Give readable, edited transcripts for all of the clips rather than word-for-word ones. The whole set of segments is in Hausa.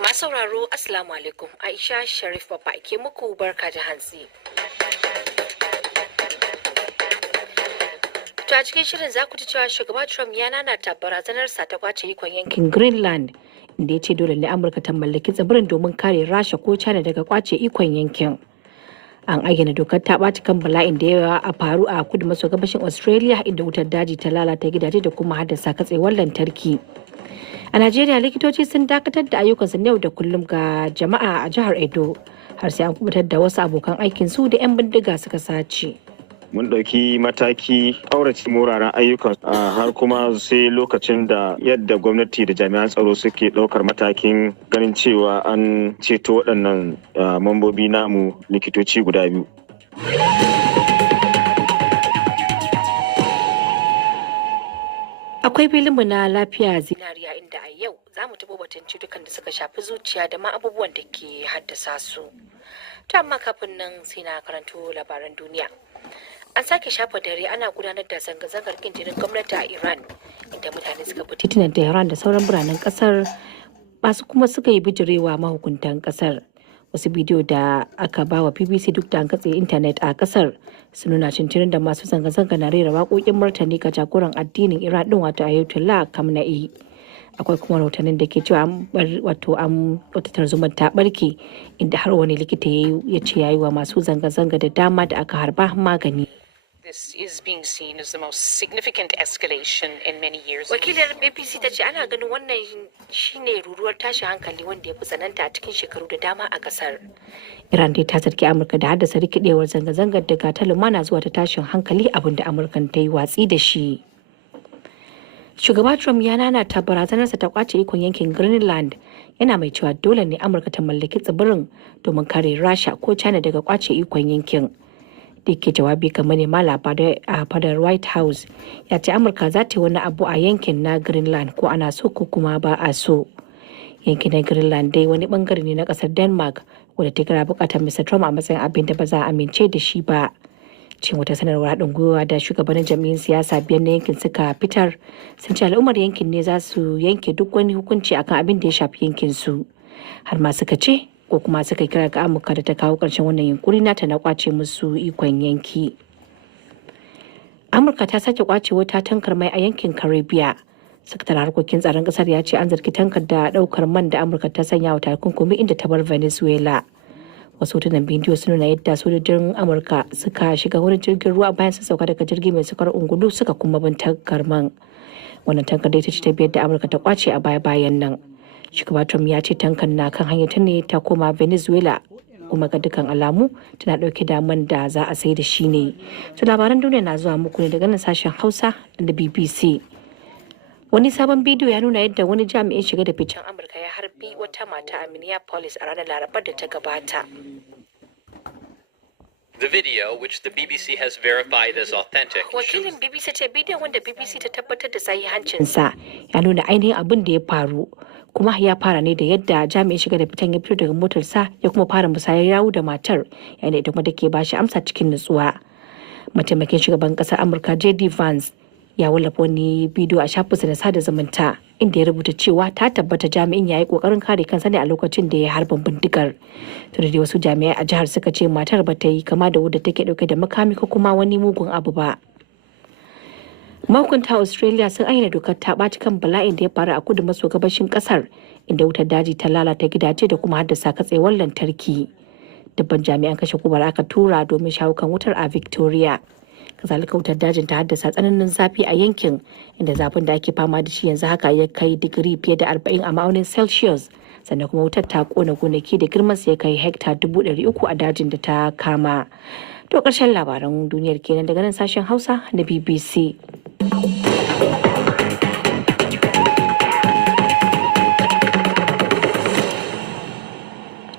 Masauraro Assalamu alaikum, Aisha Sharif Baba ke muku barka da hantsi. To a cikin shirin za ku ji cewa shugaba Trump ya nanata barazanarsa ta kwace ikon yankin Greenland, inda ya ce dole ne Amurka ta mallaki tsibirin domin kare Rasha ko China daga kwace ikon yankin. An ayyana dokar ta ɓaci kan bala'in da yawa a faru a kudu maso gabashin Australia, inda wutar daji ta lalata gidaje da kuma haddasa katsewar lantarki. A Najeriya likitoci sun dakatar da ayyukansu na yau da kullum ga jama'a a jihar Edo har sai an kubutar da wasu abokan aikin su da 'yan bindiga suka sace. Mun ɗauki mataki aurace wuraren ayyukan har kuma sai lokacin da yadda gwamnati da jami'an tsaro suke ɗaukar matakin ganin cewa an ceto waɗannan mambobi namu likitoci guda biyu. Akwai filinmu na lafiya zinariya inda a yau za mu taɓa batun cutukan da suka shafi zuciya da ma abubuwan da ke haddasa su. To amma kafin nan sai na karanto labaran duniya. An sake shafa dare ana gudanar da zanga-zangar kin jinin gwamnati a Iran, inda mutane suka fi titunan Tehran da sauran biranen kasar, masu kuma suka yi bijirewa mahukuntan kasar. Wasu bidiyo da aka ba wa BBC duk da an katse intanet a kasar sun nuna cincirin da masu zanga-zanga na rera waƙoƙin martani ga jagoran addinin Iran din wato Ayatollah Khamenei. Akwai kuma rahotannin da ke cewa wata tarzomar ta barke, inda har wani likita ya ce yayi wa masu zanga-zanga da dama da aka harba magani. This is being seen as the most significant escalation in many years. Wakilar BBC ta ce ana ganin wannan shine ruruwar tashin hankali wanda ya fi tsananta a cikin shekaru da dama a kasar. Iran dai ta zargi Amurka da haddasa rikidewar zanga-zangar daga ta lumana zuwa ta tashin hankali, abinda Amurkan ta yi watsi da shi. Shugaba Trump ya nanata barazanarsa ta kwace ikon yankin Greenland, yana mai cewa dole ne Amurka ta mallaki tsibirin domin kare Rasha ko China daga kwace ikon yankin. Da ke jawabi ga manema labarai a fadar White House, ya ce Amurka za ta yi wani abu a yankin na Greenland ko ana so ko kuma ba a so. Yankin na Greenland dai wani bangare ne na kasar Denmark, wadda ta kira bukatar Mr. Trump a matsayin abin da ba za a amince da shi ba. Cin wata sanarwar haɗin gwiwa da shugabannin jam'iyyun siyasa biyar na yankin suka fitar, sun ce al'ummar yankin ne za su yanke duk wani hukunci akan abin da ya shafi yankin su. Har ma suka ce ko kuma suka kira ga Amurka da ta kawo ƙarshen wannan yunkuri nata na kwace musu ikon yanki. Amurka ta sake kwace wata tankar mai a yankin Caribbean. Sakataren harkokin tsaron ƙasar ya ce an zargi tankar da ɗaukar man da Amurka ta sanya wa takunkumi inda ta bar Venezuela. Wasu hotunan bidiyo sun nuna yadda sojojin Amurka suka shiga wani jirgin ruwa bayan sun sauka daga jirgi mai sukar ungulu suka kuma bin tankar man. Wannan tankar da ita ce ta biyar da Amurka ta kwace a baya-bayan nan. Shugaba Trump ya ce tankan na kan hanyar ta ne ta koma Venezuela, kuma ga dukkan alamu tana dauke da man da za a sai da shi ne. To labaran duniya na zuwa muku ne daga nan sashen Hausa da BBC. Wani sabon bidiyo ya nuna yadda wani jami'in shiga da ficen Amurka ya harbi wata mata a Minneapolis a ranar Larabar da ta gabata. The video, which the BBC has verified as authentic, Wakilin BBC ce bidiyon wanda BBC ta tabbatar da sahihancinsa ya nuna ainihin abin da ya faru, kuma ya fara ne da yadda jami'in shiga da fitan ya fito daga motarsa ya kuma fara musayar yawu da matar, yayin da ita kuma take ba shi amsa cikin nutsuwa. Mataimakin shugaban ƙasar Amurka JD Vance ya wallafa wani bidiyo a shafinsa na sada zumunta, inda ya rubuta cewa ta tabbata jami'in ya yi kokarin kare kansa ne a lokacin da ya harbin bindigar. To da wasu jami'ai a jihar suka ce matar ba ta yi kama da wadda take dauke da makami ko kuma wani mugun abu ba. Mahukunta Australia sun ayyana dokar ta ɓaci kan bala'in da ya faru a kudu maso gabashin kasar, inda wutar daji ta lalata gidaje da kuma haddasa katsewar lantarki. Dabban jami'an kashe gobara aka tura domin shawo kan wutar a Victoria. Kazalika wutar dajin ta haddasa tsananin zafi a yankin, inda zafin da ake fama da shi yanzu haka ya kai digiri fiye da 40 a ma'aunin Celsius, sannan kuma wutar ta kona gonaki da girman ya kai hekta 300 a dajin da ta kama. To ƙarshen labaran duniyar kenan daga nan sashen Hausa na BBC.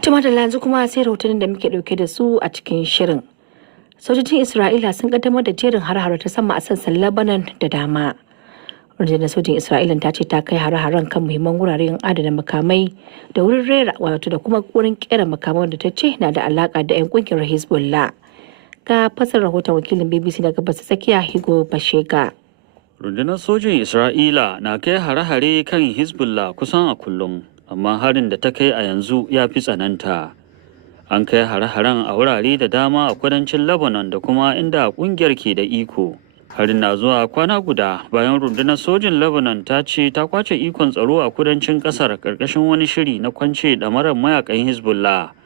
Tuma da yanzu kuma sai rahotannin da muke dauke da su a cikin shirin. Sojojin Isra'ila sun kaddamar da jerin har-hare ta sama a sassan Lebanon da dama. Rundunar sojin Isra'ila ta ce ta kai har-haren kan muhimman wuraren adana makamai da wurin rera wato da kuma wurin kera makamai da ta ce na da alaka da 'yan kungiyar Hezbollah. Ga fasar rahoton wakilin BBC daga Gabas ta Tsakiya Higo Bashega. Rundunar sojin Isra'ila na kai hare-hare kan Hezbollah kusan a kullum, amma harin da ta kai a yanzu ya fi tsananta. An kai hare-haren a wurare da dama a kudancin Lebanon da kuma inda kungiyar ke da iko. Harin na zuwa kwana guda bayan rundunar sojin Lebanon ta ce ta kwace ikon tsaro a kudancin kasar karkashin wani shiri na kwance ɗamarar mayakan Hezbollah.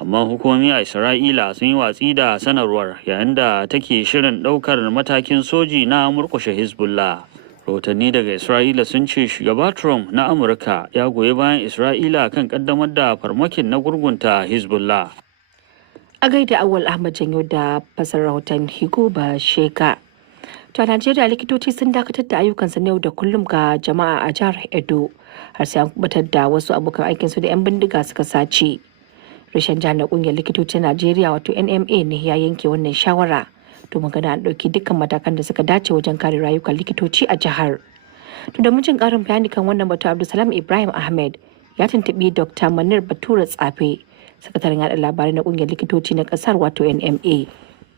Amma hukumomi a Isra'ila sun yi watsi da sanarwar yayin da take shirin ɗaukar matakin soji na murƙushe Hezbollah. Rahotanni daga Isra'ila sun ce shugaba Trump na Amurka ya goyi bayan Isra'ila kan ƙaddamar da farmakin na gurgunta Hezbollah. A gaida Awal Ahmad Janyo da fasar rahoton Higo ba Sheka. To a Najeriya likitoci sun dakatar da ayyukansu na yau da kullum ga jama'a a jihar Edo har sai an kubatar da wasu abokan aikinsu da 'yan bindiga suka sace. Rashin jihar na kungiyar likitocin Najeriya wato NMA ne ya yanke wannan shawara domin gana an ɗauki dukkan matakan da suka dace wajen kare rayukan likitoci a jihar. To da jin ƙarin bayani kan wannan batu Abdulsalam Ibrahim Ahmed ya tuntuɓi Dr. Manir Bature Tsafe, sakataren yaɗa labarai na kungiyar likitoci na ƙasar wato NMA.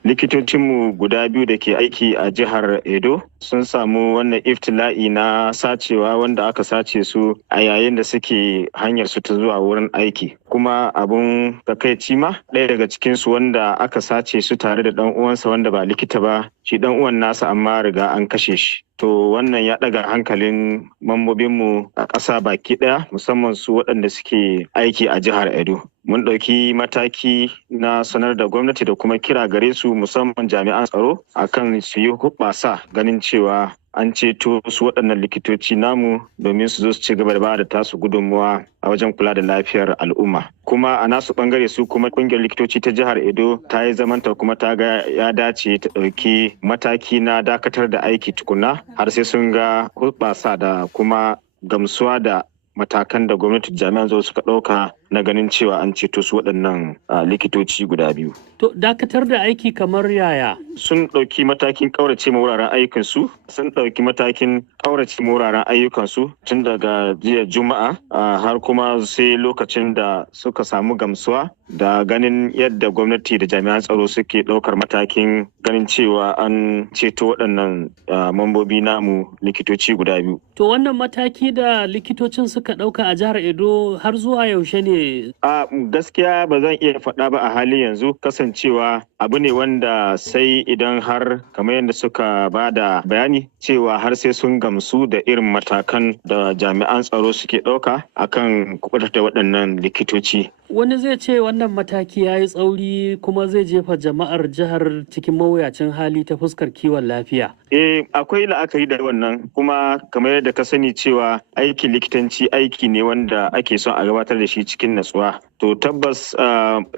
Likitocinmu guda biyu da ke aiki a jihar Edo sun samu wannan iftila'i na sacewa wanda aka sace su a yayin da suke hanyar su ta zuwa wurin aiki. Kuma abun takaici ma ɗaya daga cikinsu wanda aka sace su tare da ɗan uwansa wanda ba likita ba, shi ɗan uwan nasa amma riga an kashe shi. To wannan ya ɗaga hankalin mambobinmu a ƙasa baki ɗaya musamman su waɗanda suke aiki a jihar Edo. Mun ɗauki mataki na sanar da gwamnati da kuma kira gare su musamman jami'an tsaro akan su yi huɓasa ganin cewa an ceto su waɗannan likitoci namu domin su zo su ci gaba da ba da tasu gudunmuwa a wajen kula da lafiyar al'umma. Kuma a nasu ɓangare su kuma ƙungiyar likitoci ta jihar Edo ta yi zamanta kuma ta ga ya dace ta ɗauki mataki na dakatar da aiki tukuna har sai sun ga huɓasa da kuma gamsuwa da matakan da gwamnati jami'an tsaro suka ɗauka na ganin cewa an ceto su waɗannan likitoci guda biyu. To dakatar da aiki kamar yaya? Sun ɗauki matakin ƙaurace ma wuraren ayyukansu, sun ɗauki matakin ƙaurace ma wuraren ayyukansu tun daga jiya Juma'a har kuma sai lokacin da suka samu gamsuwa da ganin yadda gwamnati da jami'an tsaro suke ɗaukar matakin ganin cewa an ceto waɗannan mambobi namu likitoci guda biyu. To wannan mataki da likitocin suka ɗauka a jihar Edo har zuwa yaushe ne? A gaskiya ba zan iya faɗa ba a halin yanzu kasancewa abu ne wanda sai idan har kamar yadda suka ba da bayani cewa har sai sun gamsu da irin matakan da jami'an tsaro suke ɗauka akan kubutar da waɗannan likitoci. Wani zai ce wannan mataki ya yi tsauri kuma zai jefa jama'ar jihar cikin mawuyacin hali ta fuskar kiwon lafiya. Akwai la'akari da wannan kuma kamar yadda ka sani cewa aikin likitanci aiki ne wanda ake son a gabatar da shi cikin natsuwa. To tabbas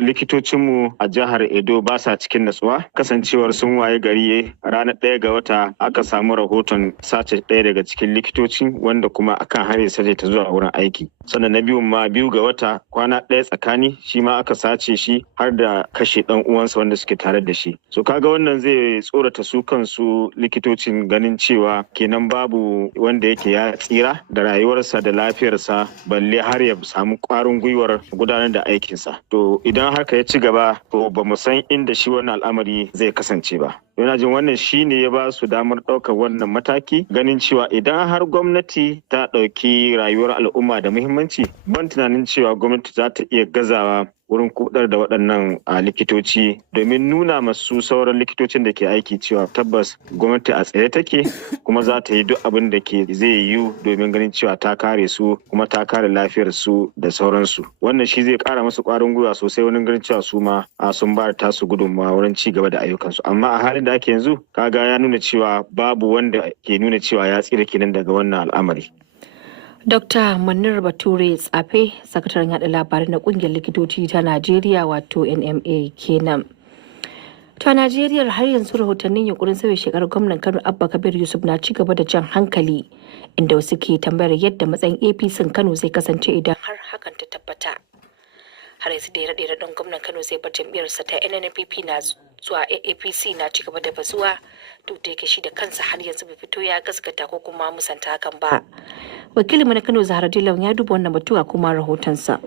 likitocinmu a jihar Edo ba sa cikin natsuwa kasancewar sun waye gari ranar 1 ga wata aka samu rahoton sace ɗaya daga cikin likitoci wanda kuma akan hare sace ta zuwa wurin aiki. Sannan na biyun ma 2 ga wata kwana ɗaya tsakani shi ma aka sace shi har da kashe ɗan uwansa wanda suke tare da shi. So kaga wannan zai tsorata su kansu likitocin ganin cewa kenan babu wanda yake ya tsira da rayuwarsa da lafiyarsa balle har ya samu ƙwarin gwiwar gudanar da aikinsa. To idan haka ya ci gaba to ba mu san inda shi wannan al'amari zai kasance ba. Yana jin wannan shi ne ya ba su damar ɗaukar wannan mataki ganin cewa idan har gwamnati ta ɗauki rayuwar al'umma da muhimmanci ban tunanin cewa gwamnati za ta iya gazawa wurin kudar da waɗannan likitoci domin nuna masu sauran likitocin da ke aiki cewa tabbas gwamnati a tsaye take kuma za ta yi duk abin da ke zai yiwu domin ganin cewa ta kare su kuma ta kare lafiyar su da sauransu. Wannan shi zai kara musu ƙwarin gwiwa sosai wurin ganin cewa su ma sun ba da tasu gudunmawa wurin ci gaba da ayyukansu. Amma a halin da ake yanzu kaga ya nuna cewa babu wanda ke nuna cewa ya tsira kenan daga wannan al'amari. Dr. Manir Bature Tsafe, sakataren yaɗa labarai na ƙungiyar likitoci ta Najeriya wato NMA kenan. To a Najeriya har yanzu rahotannin yunkurin sauya shekarar gwamnan Kano Abba Kabir Yusuf na ci gaba da jan hankali inda wasu ke tambayar yadda matsayin APC Kano zai kasance idan har hakan ta tabbata. Har yanzu da raɗe raɗin gwamnan Kano zai bar jam'iyyarsa ta NNPP na zuwa APC na ci gaba da bazuwa duk da yake shi da kansa har yanzu bai fito ya gaskata ko kuma musanta hakan ba. Wakilinmu na Kano Zahra Dilawan ya duba wannan batu a kuma rahotonsa.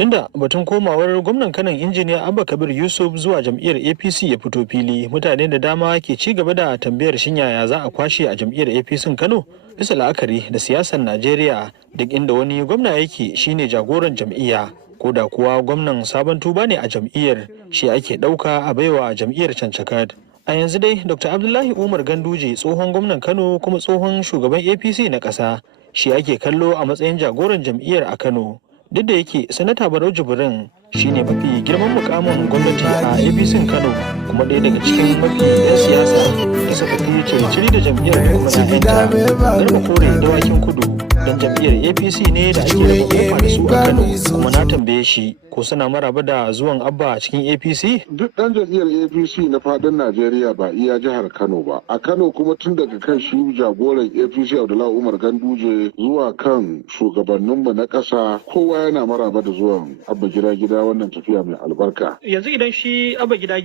Tunda batun komawar gwamnan Kano injiniya Abba Kabir Yusuf zuwa jam'iyyar APC ya fito fili, mutane da dama ke ci gaba da tambayar shin yaya za a kwashe a jam'iyyar APC Kano bisa la'akari da siyasar Najeriya, duk inda wani gwamna yake shine jagoran jam'iyya, ko da kuwa gwamnan sabon tuba ne a jam'iyyar, shi ake ɗauka a baiwa jam'iyyar cancakat. A yanzu dai Dr. Abdullahi Umar Ganduje, tsohon gwamnan Kano kuma tsohon shugaban APC na ƙasa, shi ake kallo a matsayin jagoran jam'iyyar a Kano. Duk da yake sanata Barau Jibrin shine mafi girman mukamin gwamnati a APC Kano kuma ɗaya daga cikin mafi 'yan siyasa da suka fi cire da jam'iyyar da kuma 'ya'yanta. Garba Kore dawakin kudu dan jam'iyyar APC ne da ake raba kofa da su a Kano, kuma na tambaye shi ko suna maraba da zuwan Abba a cikin APC? Duk ɗan jam'iyyar APC na faɗin Najeriya ba iya jihar Kano ba. A Kano kuma tun daga kan shi jagoran APC Abdullahi Umar Ganduje zuwa kan shugabanninmu na ƙasa, kowa yana maraba da zuwan Abba gida wannan tafiya mai albarka. Yanzu idan shi Abba gida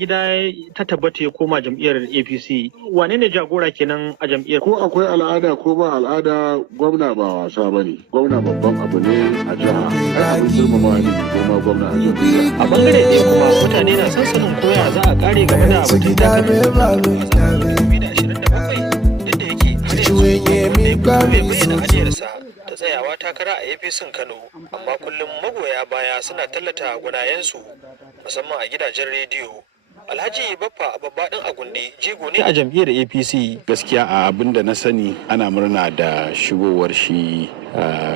ta tabbata ya koma jam'iyyar APC, wane ne jagora kenan a jam'iyyar? Ko akwai al'ada ko ba al'ada, gwamna ba wasa bane. Gwamna babban abu ne a jiha. Ai abin girmama ne kuma gwamna a jam'iyya. A bangare ɗaya kuma mutane na son sanin koya za a kare game da batun takarar 2027, duk da yake har yanzu bai bayyana aniyarsa ta tsayawa takara a APC Kano, amma kullum magoya baya suna tallata gwanayensu musamman a gidajen rediyo. Alhaji Baffa babbaɗin Agundi jigo ne a jam'iyyar APC. Gaskiya a abin da na sani ana murna da shigowar shi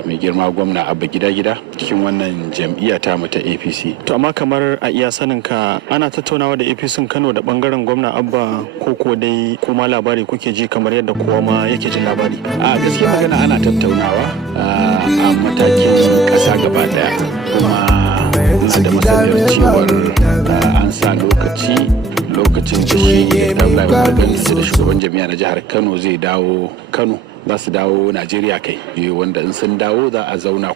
mai girma gwamna Abba gida cikin wannan jam'iyya ta mu ta APC. To amma kamar a iya sanin ka ana tattaunawa da APC Kano da bangaren gwamna Abba, ko dai kuma labari kuke ji kamar yadda kowa ma yake jin labari? A gaskiya magana ana tattaunawa a matakin ƙasa gaba daya, kuma ina da masaniyar cewar an sa lokacin da shi da shugaban jami'a na jihar Kano zai dawo Kano, za su dawo Najeriya kai, wanda in sun dawo za a zauna